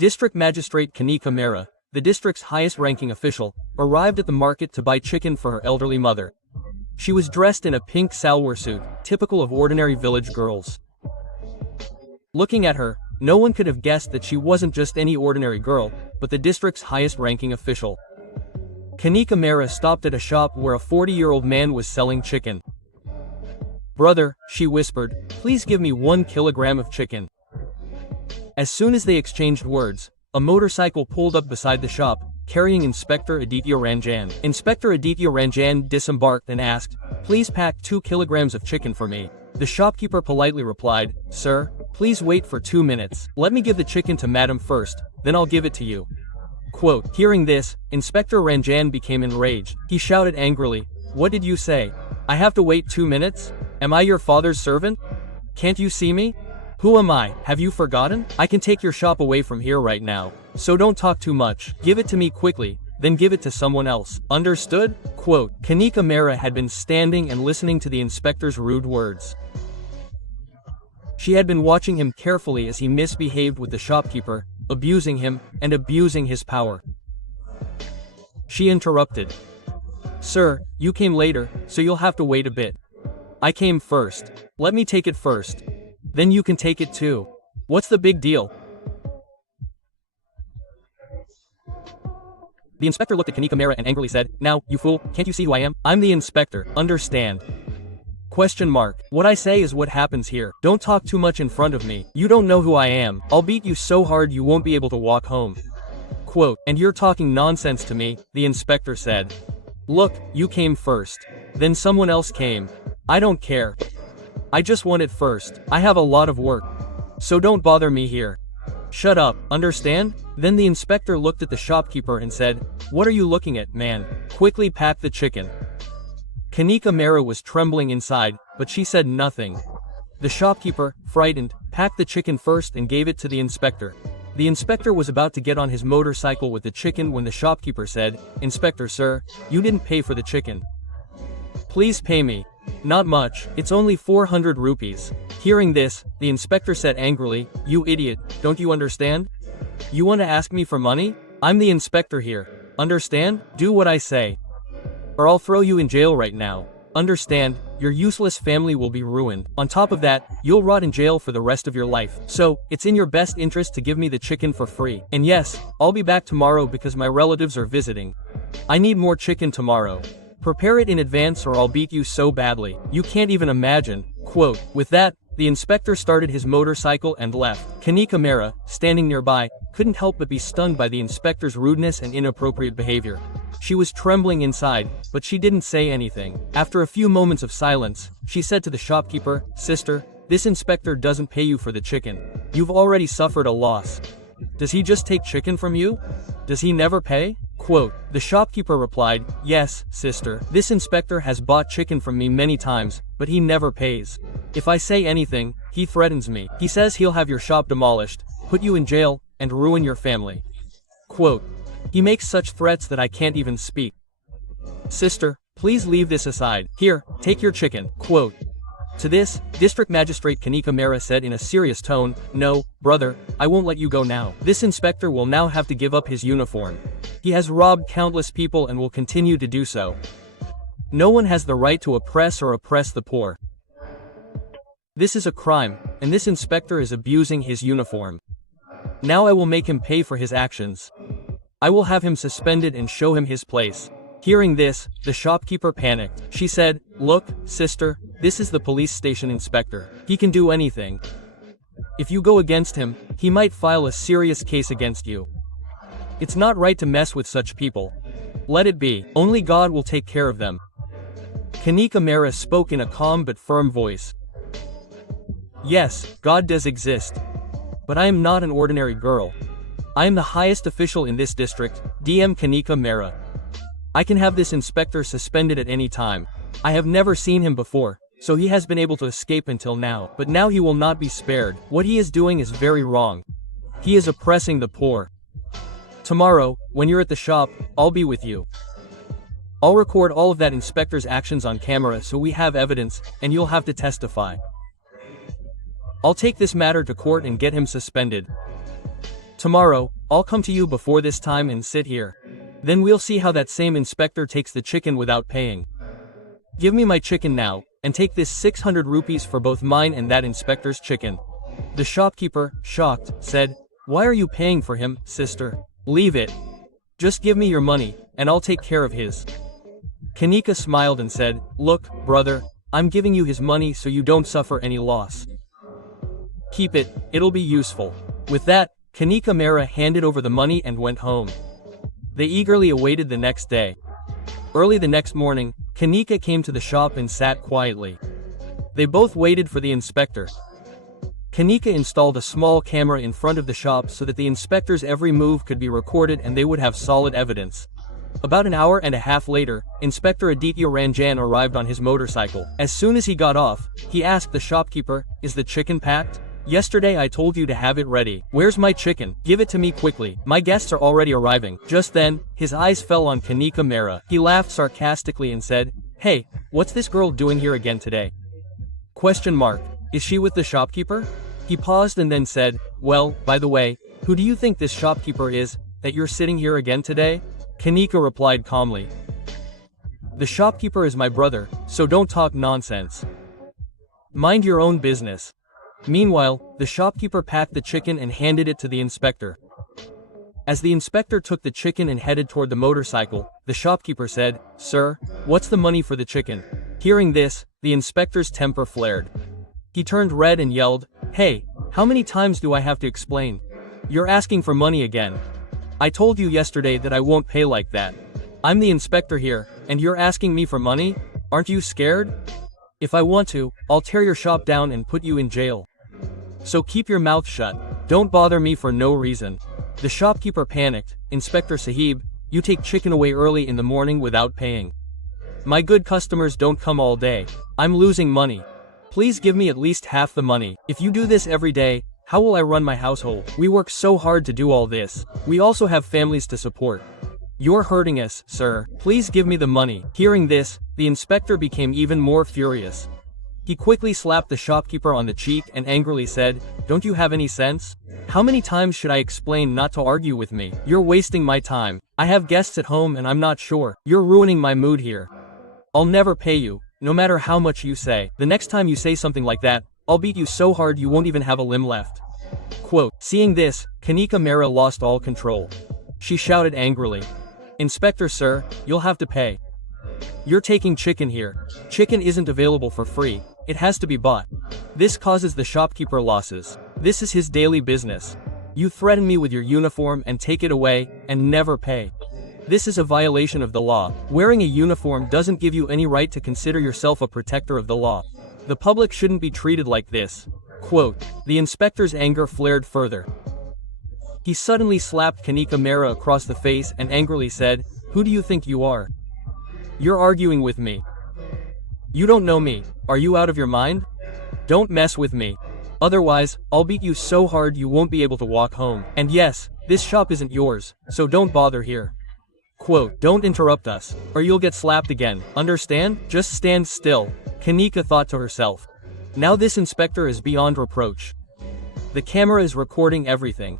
District Magistrate Kanika Mehra, the district's highest-ranking official, arrived at the market to buy chicken for her elderly mother. She was dressed in a pink salwar suit, typical of ordinary village girls. Looking at her, no one could have guessed that she wasn't just any ordinary girl, but the district's highest-ranking official. Kanika Mehra stopped at a shop where a 40-year-old man was selling chicken. "Brother," she whispered, "please give me 1 kilogram of chicken." As soon as they exchanged words, a motorcycle pulled up beside the shop, carrying Inspector Aditya Ranjan. Inspector Aditya Ranjan disembarked and asked, "Please pack 2 kilograms of chicken for me." The shopkeeper politely replied, "Sir, please wait for 2 minutes. Let me give the chicken to Madam first, then I'll give it to you." Quote, hearing this, Inspector Ranjan became enraged. He shouted angrily, "What did you say? I have to wait 2 minutes? Am I your father's servant? Can't you see me? Who am I? Have you forgotten? I can take your shop away from here right now. So don't talk too much. Give it to me quickly, then give it to someone else. Understood?" Quote, Kanika Mehra had been standing and listening to the inspector's rude words. She had been watching him carefully as he misbehaved with the shopkeeper, abusing him, and abusing his power. She interrupted. "Sir, you came later, so you'll have to wait a bit. I came first. Let me take it first. Then you can take it too. What's the big deal?" The inspector looked at Kanika Mehra and angrily said, "Now, you fool, can't you see who I am? I'm the inspector, understand? Question mark. What I say is what happens here. Don't talk too much in front of me. You don't know who I am. I'll beat you so hard you won't be able to walk home." Quote, "And you're talking nonsense to me," the inspector said. "Look, you came first. Then someone else came. I don't care. I just want it first. I have a lot of work. So don't bother me here. Shut up, understand?" Then the inspector looked at the shopkeeper and said, "What are you looking at, man? Quickly pack the chicken." Kanika Mehra was trembling inside, but she said nothing. The shopkeeper, frightened, packed the chicken first and gave it to the inspector. The inspector was about to get on his motorcycle with the chicken when the shopkeeper said, "Inspector sir, you didn't pay for the chicken. Please pay me. Not much, it's only 400 rupees. Hearing this, the inspector said angrily, "You idiot, don't you understand? You want to ask me for money? I'm the inspector here. Understand? Do what I say. Or I'll throw you in jail right now. Understand? Your useless family will be ruined. On top of that, you'll rot in jail for the rest of your life. So, it's in your best interest to give me the chicken for free. And yes, I'll be back tomorrow because my relatives are visiting. I need more chicken tomorrow. Prepare it in advance or I'll beat you so badly. You can't even imagine." Quote, with that, the inspector started his motorcycle and left. Kanika Mehra, standing nearby, couldn't help but be stunned by the inspector's rudeness and inappropriate behavior. She was trembling inside, but she didn't say anything. After a few moments of silence, she said to the shopkeeper, "Sister, this inspector doesn't pay you for the chicken. You've already suffered a loss. Does he just take chicken from you? Does he never pay?" Quote, the shopkeeper replied, "Yes, sister, this inspector has bought chicken from me many times, but he never pays. If I say anything, he threatens me. He says he'll have your shop demolished, put you in jail, and ruin your family. Quote, he makes such threats that I can't even speak. Sister, please leave this aside. Here, take your chicken." Quote. To this, District Magistrate Kanika Mehra said in a serious tone, "No, brother, I won't let you go now. This inspector will now have to give up his uniform. He has robbed countless people and will continue to do so. No one has the right to oppress the poor. This is a crime, and this inspector is abusing his uniform. Now I will make him pay for his actions. I will have him suspended and show him his place." Hearing this, the shopkeeper panicked. She said, "Look, sister, this is the police station inspector. He can do anything. If you go against him, he might file a serious case against you. It's not right to mess with such people. Let it be. Only God will take care of them." Kanika Mehra spoke in a calm but firm voice. "Yes, God does exist. But I am not an ordinary girl. I am the highest official in this district, DM Kanika Mehra. I can have this inspector suspended at any time. I have never seen him before, so he has been able to escape until now. But now he will not be spared. What he is doing is very wrong. He is oppressing the poor. Tomorrow, when you're at the shop, I'll be with you. I'll record all of that inspector's actions on camera so we have evidence, and you'll have to testify. I'll take this matter to court and get him suspended. Tomorrow, I'll come to you before this time and sit here. Then we'll see how that same inspector takes the chicken without paying. Give me my chicken now, and take this 600 rupees for both mine and that inspector's chicken. The shopkeeper, shocked, said, "Why are you paying for him, sister? Leave it. Just give me your money, and I'll take care of his." Kanika smiled and said, "Look, brother, I'm giving you his money so you don't suffer any loss. Keep it, it'll be useful." With that, Kanika Mehra handed over the money and went home. They eagerly awaited the next day. Early the next morning, Kanika came to the shop and sat quietly. They both waited for the inspector. Kanika installed a small camera in front of the shop so that the inspector's every move could be recorded and they would have solid evidence. About an hour and a half later, Inspector Aditya Ranjan arrived on his motorcycle. As soon as he got off, he asked the shopkeeper, "Is the chicken packed? Yesterday I told you to have it ready. Where's my chicken? Give it to me quickly. My guests are already arriving." Just then, his eyes fell on Kanika Mehra. He laughed sarcastically and said, "Hey, what's this girl doing here again today? Question mark. Is she with the shopkeeper?" He paused and then said, "Well, by the way, who do you think this shopkeeper is, that you're sitting here again today?" Kanika replied calmly, "The shopkeeper is my brother, so don't talk nonsense. Mind your own business." Meanwhile, the shopkeeper packed the chicken and handed it to the inspector. As the inspector took the chicken and headed toward the motorcycle, the shopkeeper said, "Sir, what's the money for the chicken?" Hearing this, the inspector's temper flared. He turned red and yelled, "Hey, how many times do I have to explain? You're asking for money again. I told you yesterday that I won't pay like that. I'm the inspector here, and you're asking me for money? Aren't you scared? If I want to, I'll tear your shop down and put you in jail. So keep your mouth shut. Don't bother me for no reason." The shopkeeper panicked. "Inspector Sahib, you take chicken away early in the morning without paying. My good customers don't come all day. I'm losing money. Please give me at least half the money. If you do this every day, how will I run my household? We work so hard to do all this. We also have families to support. You're hurting us, sir. Please give me the money." Hearing this, the inspector became even more furious. He quickly slapped the shopkeeper on the cheek and angrily said, "Don't you have any sense? How many times should I explain not to argue with me? You're wasting my time. I have guests at home and I'm not sure. You're ruining my mood here. I'll never pay you, no matter how much you say. The next time you say something like that, I'll beat you so hard you won't even have a limb left." Quote. Seeing this, Kanika Mehra lost all control. She shouted angrily, "Inspector sir, you'll have to pay. You're taking chicken here. Chicken isn't available for free. It has to be bought. This causes the shopkeeper losses. This is his daily business. You threaten me with your uniform and take it away, and never pay. This is a violation of the law. Wearing a uniform doesn't give you any right to consider yourself a protector of the law. The public shouldn't be treated like this." Quote. The inspector's anger flared further. He suddenly slapped Kanika Mehra across the face and angrily said, "Who do you think you are? You're arguing with me. You don't know me. Are you out of your mind? Don't mess with me. Otherwise, I'll beat you so hard you won't be able to walk home. And yes, this shop isn't yours, so don't bother here." Quote. "Don't interrupt us, or you'll get slapped again. Understand? Just stand still," Kanika thought to herself. Now this inspector is beyond reproach. The camera is recording everything.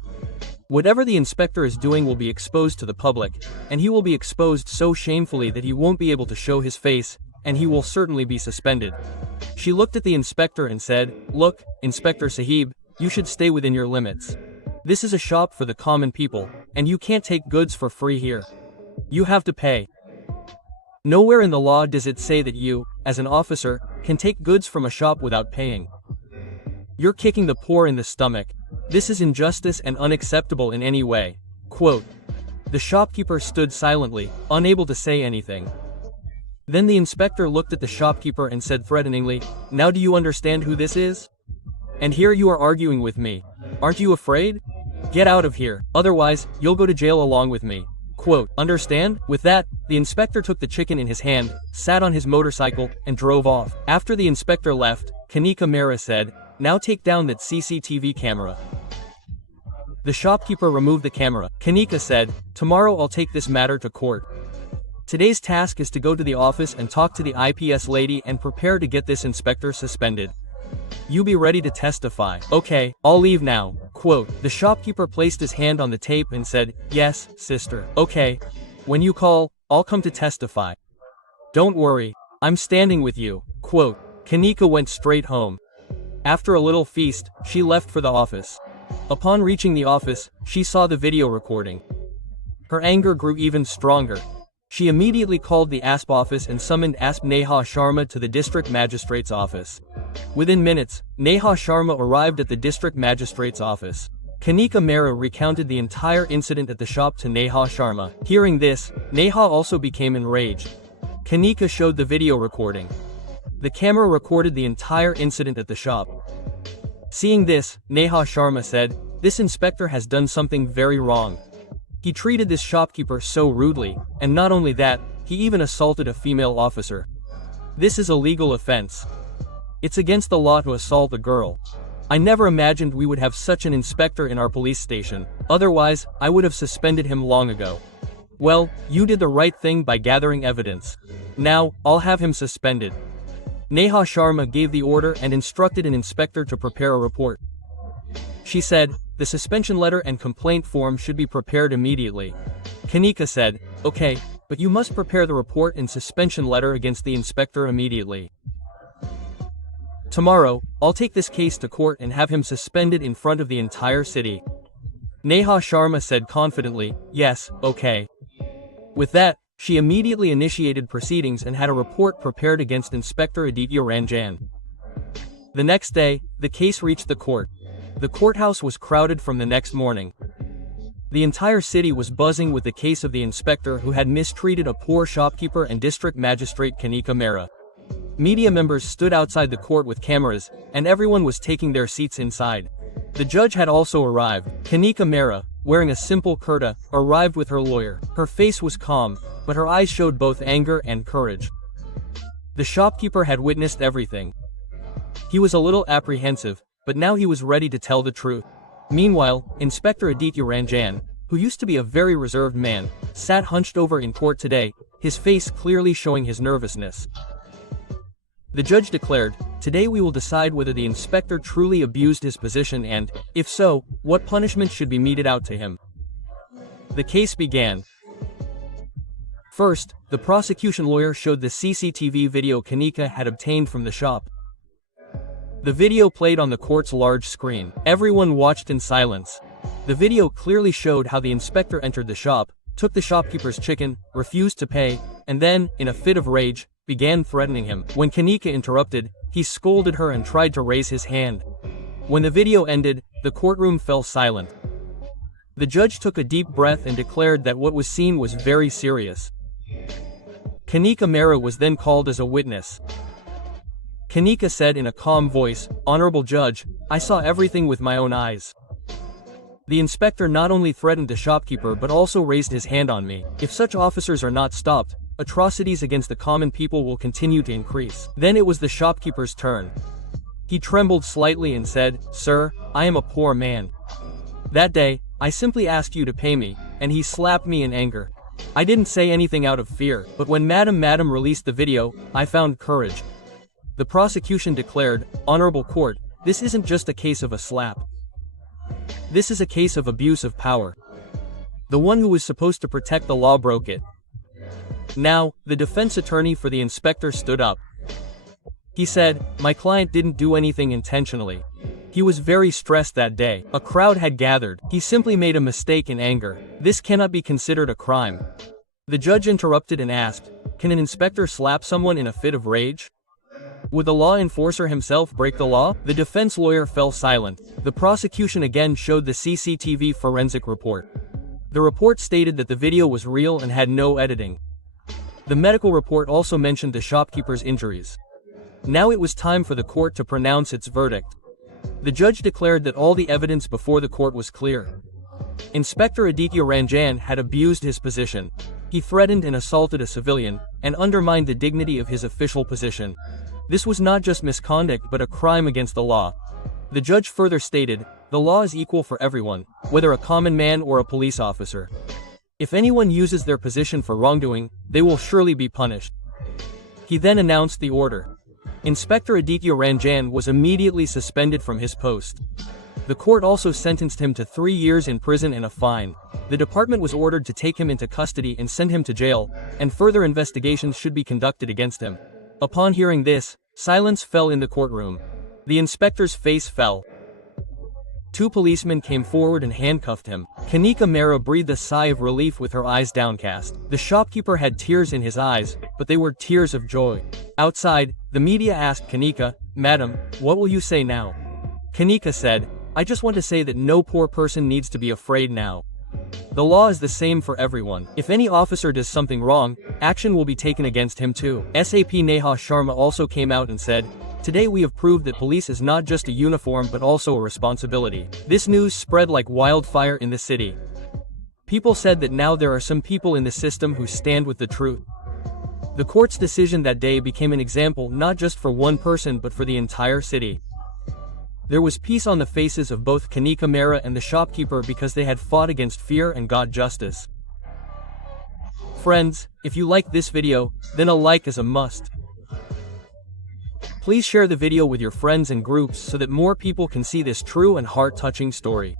Whatever the inspector is doing will be exposed to the public, and he will be exposed so shamefully that he won't be able to show his face, and he will certainly be suspended. She looked at the inspector and said, "Look, Inspector Sahib, you should stay within your limits. This is a shop for the common people, and you can't take goods for free here. You have to pay. Nowhere in the law does it say that you, as an officer, can take goods from a shop without paying. You're kicking the poor in the stomach. This is injustice and unacceptable in any way." Quote. The shopkeeper stood silently, unable to say anything. Then the inspector looked at the shopkeeper and said threateningly, "Now do you understand who this is? And here you are arguing with me. Aren't you afraid? Get out of here, otherwise, you'll go to jail along with me." Quote. Understand? With that, the inspector took the chicken in his hand, sat on his motorcycle, and drove off. After the inspector left, Kanika Mehra said, "Now take down that CCTV camera." The shopkeeper removed the camera. Kanika said, "Tomorrow I'll take this matter to court. Today's task is to go to the office and talk to the IPS lady and prepare to get this inspector suspended." You be ready to testify. Okay, I'll leave now. Quote, the shopkeeper placed his hand on the tape and said, yes, sister. Okay. When you call, I'll come to testify. Don't worry, I'm standing with you. Quote, Kanika went straight home. After a little feast, she left for the office. Upon reaching the office, she saw the video recording. Her anger grew even stronger. She immediately called the ASP office and summoned ASP Neha Sharma to the district magistrate's office. Within minutes, Neha Sharma arrived at the district magistrate's office. Kanika Mehra recounted the entire incident at the shop to Neha Sharma. Hearing this, Neha also became enraged. Kanika showed the video recording. The camera recorded the entire incident at the shop. Seeing this, Neha Sharma said, this inspector has done something very wrong. He treated this shopkeeper so rudely, and not only that, he even assaulted a female officer. This is a legal offense. It's against the law to assault a girl. I never imagined we would have such an inspector in our police station, otherwise, I would have suspended him long ago. Well, you did the right thing by gathering evidence. Now, I'll have him suspended. Neha Sharma gave the order and instructed an inspector to prepare a report. She said, the suspension letter and complaint form should be prepared immediately. Kanika said, okay, but you must prepare the report and suspension letter against the inspector immediately. Tomorrow, I'll take this case to court and have him suspended in front of the entire city. Neha Sharma said confidently, yes, okay. With that, she immediately initiated proceedings and had a report prepared against Inspector Aditya Ranjan. The next day, the case reached the court. The courthouse was crowded from the next morning. The entire city was buzzing with the case of the inspector who had mistreated a poor shopkeeper and district magistrate Kanika Mehra. Media members stood outside the court with cameras, and everyone was taking their seats inside. The judge had also arrived. Kanika Mehra, wearing a simple kurta, arrived with her lawyer. Her face was calm, but her eyes showed both anger and courage. The shopkeeper had witnessed everything. He was a little apprehensive, but now he was ready to tell the truth. Meanwhile, Inspector Aditya Ranjan, who used to be a very reserved man, sat hunched over in court today, his face clearly showing his nervousness. The judge declared, today we will decide whether the inspector truly abused his position and, if so, what punishment should be meted out to him. The case began. First, the prosecution lawyer showed the CCTV video Kanika had obtained from the shop. The video played on the court's large screen. Everyone watched in silence. The video clearly showed how the inspector entered the shop, took the shopkeeper's chicken, refused to pay, and then, in a fit of rage, began threatening him. When Kanika interrupted, he scolded her and tried to raise his hand. When the video ended, the courtroom fell silent. The judge took a deep breath and declared that what was seen was very serious. Kanika Mehra was then called as a witness. Kanika said in a calm voice, Honorable Judge, I saw everything with my own eyes. The inspector not only threatened the shopkeeper but also raised his hand on me. If such officers are not stopped, atrocities against the common people will continue to increase. Then it was the shopkeeper's turn. He trembled slightly and said, Sir, I am a poor man. That day, I simply asked you to pay me, and he slapped me in anger. I didn't say anything out of fear, but when Madam released the video, I found courage. The prosecution declared, Honorable Court, this isn't just a case of a slap. This is a case of abuse of power. The one who was supposed to protect the law broke it. Now, the defense attorney for the inspector stood up. He said, my client didn't do anything intentionally. He was very stressed that day. A crowd had gathered. He simply made a mistake in anger. This cannot be considered a crime. The judge interrupted and asked, can an inspector slap someone in a fit of rage? Would the law enforcer himself break the law? The defense lawyer fell silent. The prosecution again showed the CCTV forensic report. The report stated that the video was real and had no editing. The medical report also mentioned the shopkeeper's injuries. Now it was time for the court to pronounce its verdict. The judge declared that all the evidence before the court was clear. Inspector Aditya Ranjan had abused his position. He threatened and assaulted a civilian, and undermined the dignity of his official position. This was not just misconduct but a crime against the law. The judge further stated, the law is equal for everyone, whether a common man or a police officer. If anyone uses their position for wrongdoing, they will surely be punished. He then announced the order. Inspector Aditya Ranjan was immediately suspended from his post. The court also sentenced him to 3 years in prison and a fine. The department was ordered to take him into custody and send him to jail, and further investigations should be conducted against him. Upon hearing this, silence fell in the courtroom. The inspector's face fell. 2 policemen came forward and handcuffed him. Kanika Mehra breathed a sigh of relief with her eyes downcast. The shopkeeper had tears in his eyes, but they were tears of joy. Outside, the media asked Kanika, "Madam, what will you say now?" Kanika said, "I just want to say that no poor person needs to be afraid now. The law is the same for everyone. If any officer does something wrong, action will be taken against him too." SAP Neha Sharma also came out and said, "Today we have proved that police is not just a uniform but also a responsibility." This news spread like wildfire in the city. People said that now there are some people in the system who stand with the truth. The court's decision that day became an example not just for one person but for the entire city. There was peace on the faces of both Kanika Mehra and the shopkeeper because they had fought against fear and got justice. Friends, if you like this video, then a like is a must. Please share the video with your friends and groups so that more people can see this true and heart-touching story.